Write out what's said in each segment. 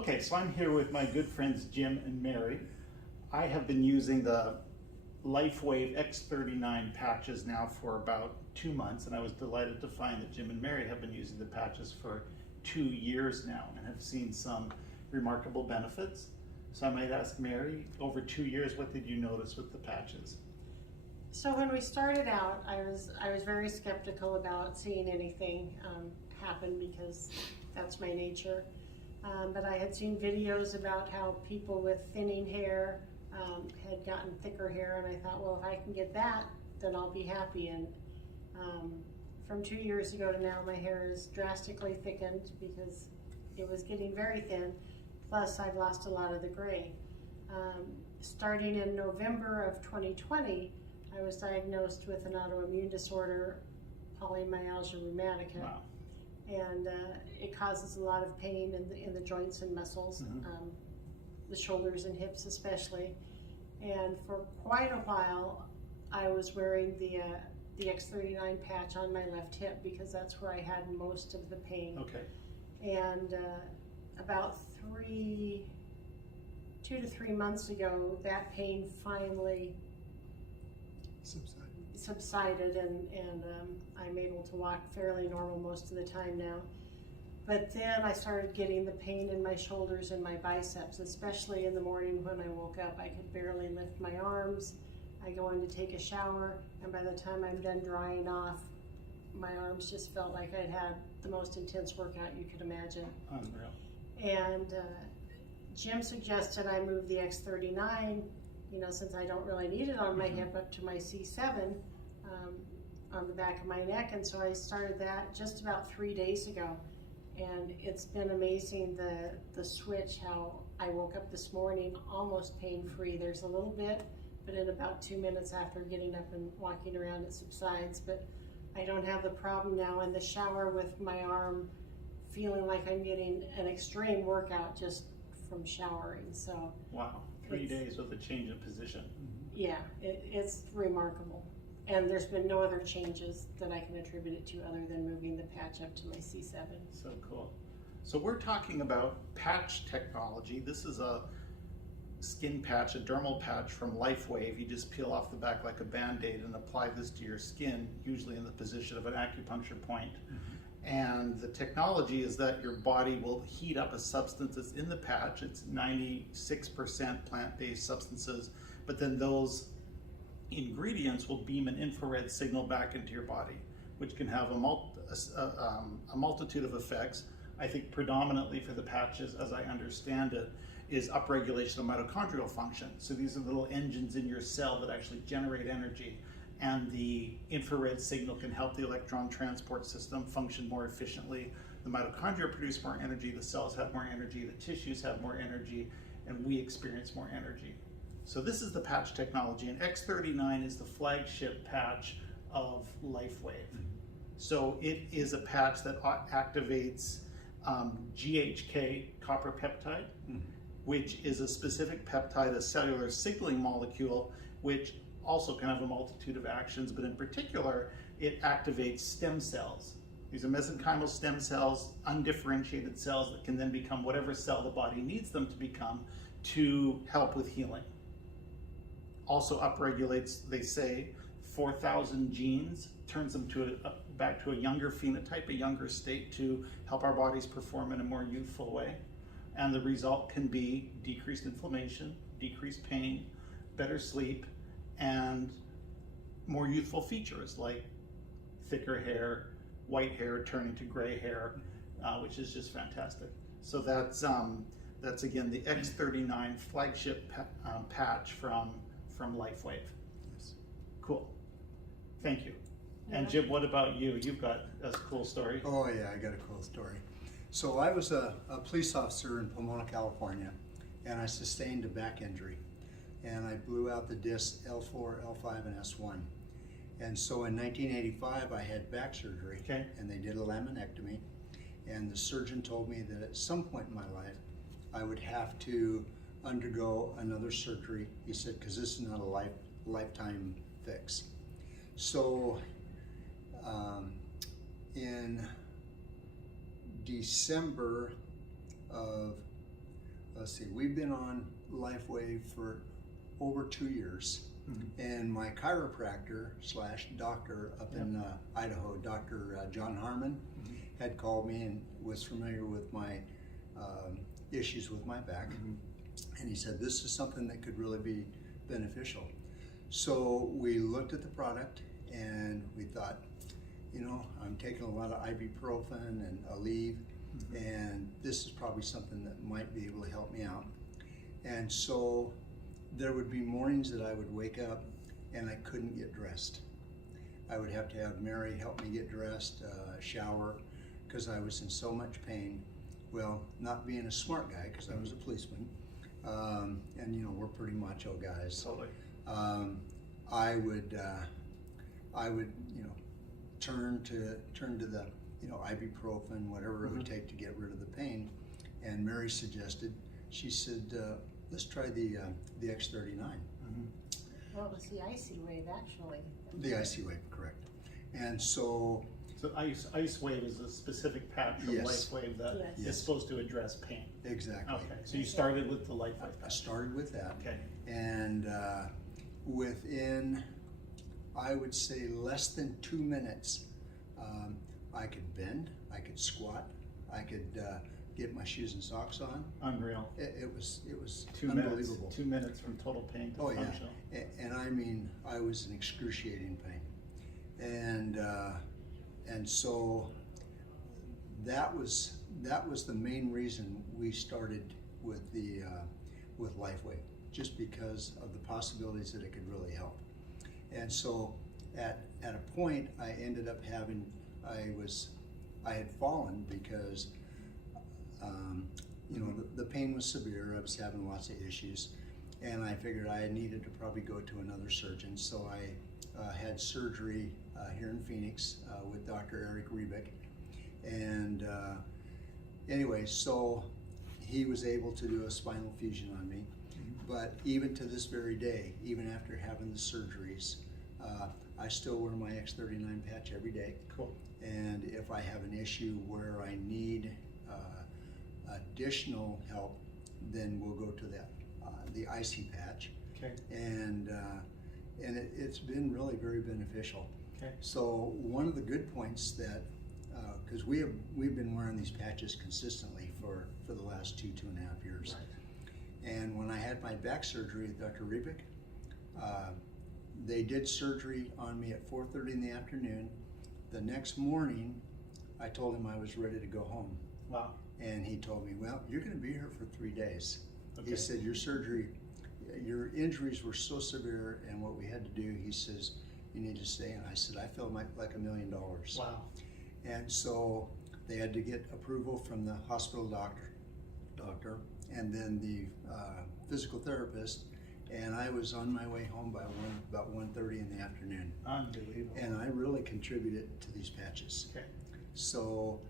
Okay, so I'm here with my good friends Jim and Mary. I have been using the LifeWave X39 patches now for about 2 months, and I was delighted to find that Jim and Mary have been using the patches for 2 years now and have seen some remarkable benefits. So I might ask Mary, over 2 years, what did you notice with the patches? So when we started out, I was very skeptical about seeing anything happen because that's my nature. But I had seen videos about how people with thinning hair had gotten thicker hair, and I thought, well, if I can get that, then I'll be happy. And from 2 years ago to now, my hair is drastically thickened because it was getting very thin. Plus, I've lost a lot of the gray. Starting in November of 2020, I was diagnosed with an autoimmune disorder, polymyalgia rheumatica. Wow. And it causes a lot of pain in the joints and muscles, the shoulders and hips especially. And for quite a while, I was wearing the X39 patch on my left hip because that's where I had most of the pain. Okay. And about 2 to 3 months ago, that pain finally subsided, and I'm able to walk fairly normal most of the time now. But then I started getting the pain in my shoulders and my biceps, especially in the morning when I woke up. I could barely lift my arms. I go in to take a shower, and by the time I'm done drying off, my arms just felt like I'd had the most intense workout you could imagine. Unreal. And Jim suggested I move the X39, since I don't really need it on my hip, up to my C7 on the back of my neck. And so I started that just about 3 days ago. And it's been amazing, the switch, how I woke up this morning almost pain-free. There's a little bit, but in about 2 minutes after getting up and walking around, it subsides. But I don't have the problem now in the shower with my arm feeling like I'm getting an extreme workout just from showering. So wow, 3 days with a change in position. Yeah, it's remarkable. And there's been no other changes that I can attribute it to other than moving the patch up to my C7. So cool. So we're talking about patch technology. This is a skin patch, a dermal patch from LifeWave. You just peel off the back like a Band-Aid and apply this to your skin, usually in the position of an acupuncture point. And the technology is that your body will heat up a substance that's in the patch. It's 96% plant-based substances, but then those ingredients will beam an infrared signal back into your body, which can have a multitude of effects. I think predominantly for the patches, as I understand it, is upregulation of mitochondrial function. So these are little engines in your cell that actually generate energy, and the infrared signal can help the electron transport system function more efficiently. The mitochondria produce more energy, the cells have more energy, the tissues have more energy, and we experience more energy. So this is the patch technology, and X39 is the flagship patch of LifeWave. So it is a patch that activates GHK, copper peptide, which is a specific peptide, a cellular signaling molecule, which also can have a multitude of actions, but in particular, it activates stem cells. These are mesenchymal stem cells, undifferentiated cells that can then become whatever cell the body needs them to become to help with healing. Also upregulates, they say, 4,000 genes, turns them to back to a younger phenotype, a younger state, to help our bodies perform in a more youthful way. And the result can be decreased inflammation, decreased pain, better sleep, and more youthful features like thicker hair, white hair turning to gray hair, which is just fantastic. So that's again the X39 flagship patch from LifeWave. Yes. Cool. Thank you. And Jim, what about you? You've got a cool story. Oh yeah, I got a cool story. So I was a police officer in Pomona, California, and I sustained a back injury. And I blew out the discs L4, L5, and S1. And so in 1985, I had back surgery, and they did a laminectomy. And the surgeon told me that at some point in my life, I would have to undergo another surgery. He said, because this is not a lifetime fix. So in December of let's see, we've been on LifeWave for over 2 years. And my chiropractor slash doctor up in Idaho, Dr. John Harmon, had called me and was familiar with my issues with my back. And he said, this is something that could really be beneficial. So we looked at the product and we thought, you know, I'm taking a lot of ibuprofen and Aleve, and this is probably something that might be able to help me out. And so there would be mornings that I would wake up and I couldn't get dressed. I would have to have Mary help me get dressed, shower, because I was in so much pain. Well, not being a smart guy, because I was a policeman, and you know, we're pretty macho guys. Totally. I would, you know, turn to the, you know, ibuprofen, whatever it would take to get rid of the pain. And Mary suggested, she said, let's try the X39. Well, it was the Icy Wave, actually. The Icy Wave, correct. And so Ice Wave is a specific patch from LifeWave that is supposed to address pain. Exactly. Okay, so you started with the LifeWave patch. I started with that. Okay. And within, I would say, less than 2 minutes, I could bend, I could squat, I could get my shoes and socks on. Unreal. It was 2 unbelievable. minutes. 2 minutes from total pain to functional. Yeah. And I mean, I was in excruciating pain. And so that was the main reason we started with with LifeWave, just because of the possibilities that it could really help. And so at a point, I ended up having, I had fallen because you know, the pain was severe. I was having lots of issues, and I figured I needed to probably go to another surgeon. So I had surgery here in Phoenix with Dr. Eric Rebick. And anyway, so he was able to do a spinal fusion on me. But even to this very day, even after having the surgeries, I still wear my X39 patch every day. Cool. And if I have an issue where I need additional help, then we'll go to that the Icy patch. Okay. And it's been really very beneficial. Okay. So one of the good points that, because we've been wearing these patches consistently for the last 2.5 years. Right. And when I had my back surgery with Dr. Rebick, they did surgery on me at 4:30 in the afternoon. The next morning, I told him I was ready to go home. Wow. And he told me, well, you're going to be here for 3 days. Okay. He said, your surgery, your injuries were so severe, and what we had to do, he says, you need to stay. And I said, I feel like $1 million. Wow. And so they had to get approval from the hospital doctor, and then the physical therapist. And I was on my way home by about 1:30 in the afternoon. Unbelievable. And I really contributed to these patches. Okay. So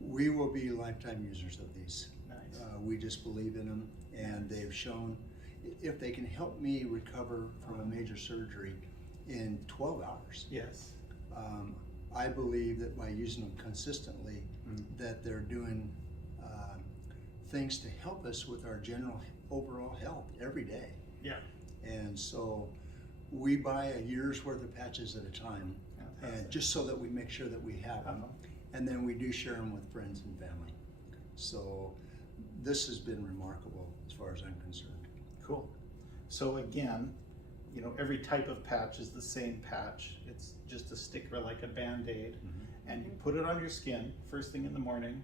we will be lifetime users of these. Nice. We just believe in them, and they've shown if they can help me recover from a major surgery in 12 hours. Yes. I believe that by using them consistently, that they're doing things to help us with our general overall health every day. Yeah. And so we buy a year's worth of patches at a time, and just so that we make sure that we have them. And then we do share them with friends and family. So this has been remarkable as far as I'm concerned. Cool. So again, you know, every type of patch is the same patch. It's just a sticker like a Band-Aid, and you put it on your skin first thing in the morning,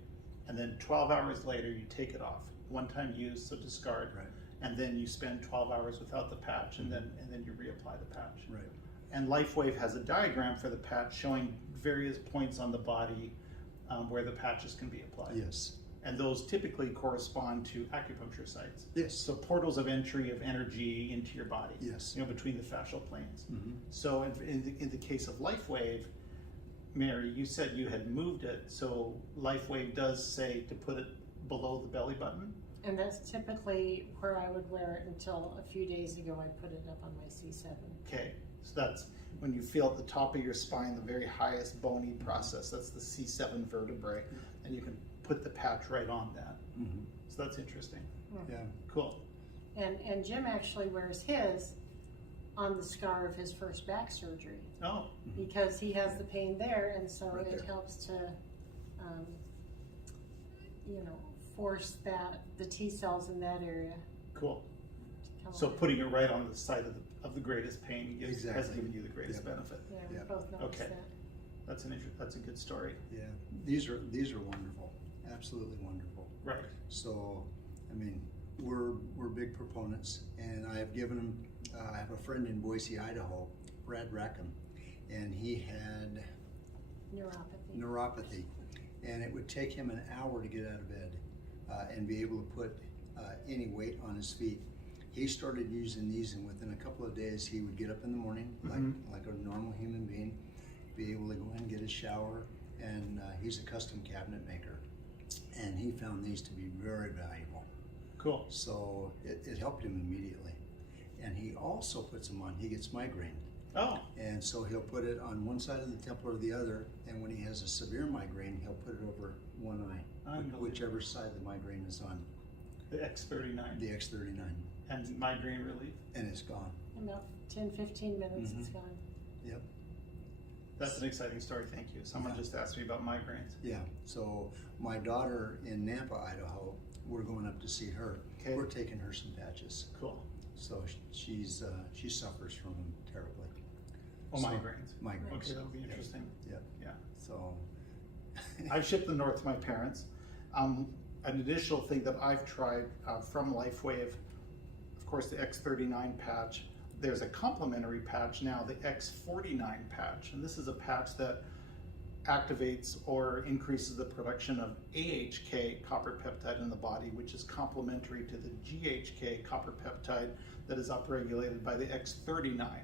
and then 12 hours later you take it off. One time use, so discard. Right. And then you spend 12 hours without the patch, and then you reapply the patch. Right. And LifeWave has a diagram for the patch showing various points on the body where the patches can be applied. Yes. And those typically correspond to acupuncture sites. Yes. So portals of entry of energy into your body. Yes. You know, between the fascial planes. So in the case of LifeWave, Mary, you said you had moved it. So LifeWave does say to put it below the belly button. And that's typically where I would wear it until a few days ago I put it up on my C7. Okay, so that's when you feel at the top of your spine, the very highest bony process. That's the C7 vertebrae, and you can put the patch right on that. Mm-hmm. So that's interesting. Yeah. Cool. And Jim actually wears his on the scar of his first back surgery Oh, because he has the pain there, and so Right it there. helps to, force the T cells in that area cool. to come So alive. putting it right on the site of the greatest pain has Exactly. given you the greatest Yep. benefit. Yeah, we Yeah. both noticed Okay. that. That's a good story. Yeah. These are wonderful. Absolutely wonderful. Right. So, I mean, we're big proponents, and I have given them. I have a friend in Boise, Idaho, Brad Rackham, and he had neuropathy, and it would take him an hour to get out of bed and be able to put any weight on his feet. He started using these, and within a couple of days, he would get up in the morning like a normal human being, be able to go in and get his shower, and he's a custom cabinet maker, and he found these to be very valuable. Cool. So it helped him immediately. And he also puts them on, he gets migraine. Oh, And so he'll put it on one side of the temple or the other, and when he has a severe migraine, he'll put it over one eye, Unbelievable. whichever side the migraine is on, the X39 the X39, and migraine relief. and it's gone. In about 10-15 minutes, it's Mhm. gone. Yep. That's an exciting story. Thank you. Someone Yeah. just asked me about migraines. Yeah, so my daughter in Nampa, Idaho, we're going up to see her. Okay. We're taking her some patches. Cool. So she suffers from them terribly. Oh, So- migraines. Migraines. Okay, that'll be interesting. Yep. Yeah. So. I've shipped them north to my parents. An additional thing that I've tried from LifeWave, of course, the X39 patch. There's a complementary patch now, the X49 patch, and this is a patch that activates or increases the production of AHK copper peptide in the body, which is complementary to the GHK copper peptide that is upregulated by the X39.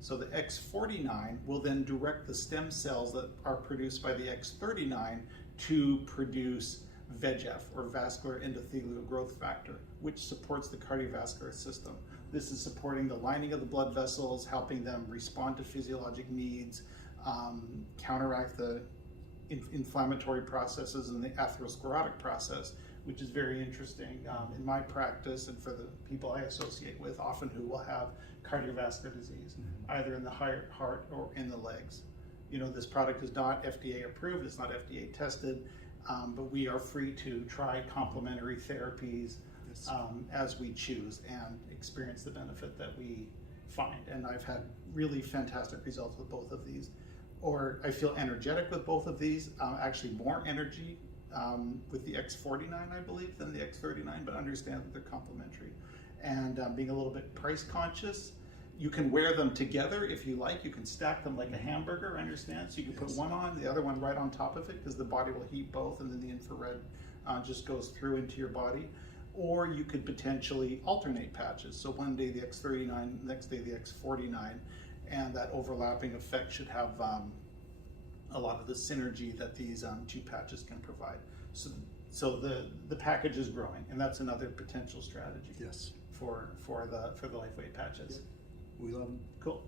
So the X49 will then direct the stem cells that are produced by the X39 to produce VEGF, or vascular endothelial growth factor, which supports the cardiovascular system. This is supporting the lining of the blood vessels, helping them respond to physiologic needs, counteract the inflammatory processes and the atherosclerotic process, which is very interesting in my practice and for the people I associate with, often who will have cardiovascular disease, either in the heart or in the legs. You know, this product is not FDA approved, it's not FDA tested, but we are free to try complementary therapies as we choose and experience the benefit that we find. And I've had really fantastic results with both of these. Or I feel energetic with both of these, actually more energy with the X49, I believe, than the X39, but understand that they're complementary. And being a little bit price conscious, you can wear them together if you like. You can stack them like a hamburger, understand? So you can put one on, the other one right on top of it, because the body will heat both, and then the infrared just goes through into your body. Or you could potentially alternate patches. So one day the X39, next day the X49, and that overlapping effect should have a lot of the synergy that these two patches can provide. So the package is growing, and that's another potential strategy. Yes. For the LifeWave patches. We love them. Cool.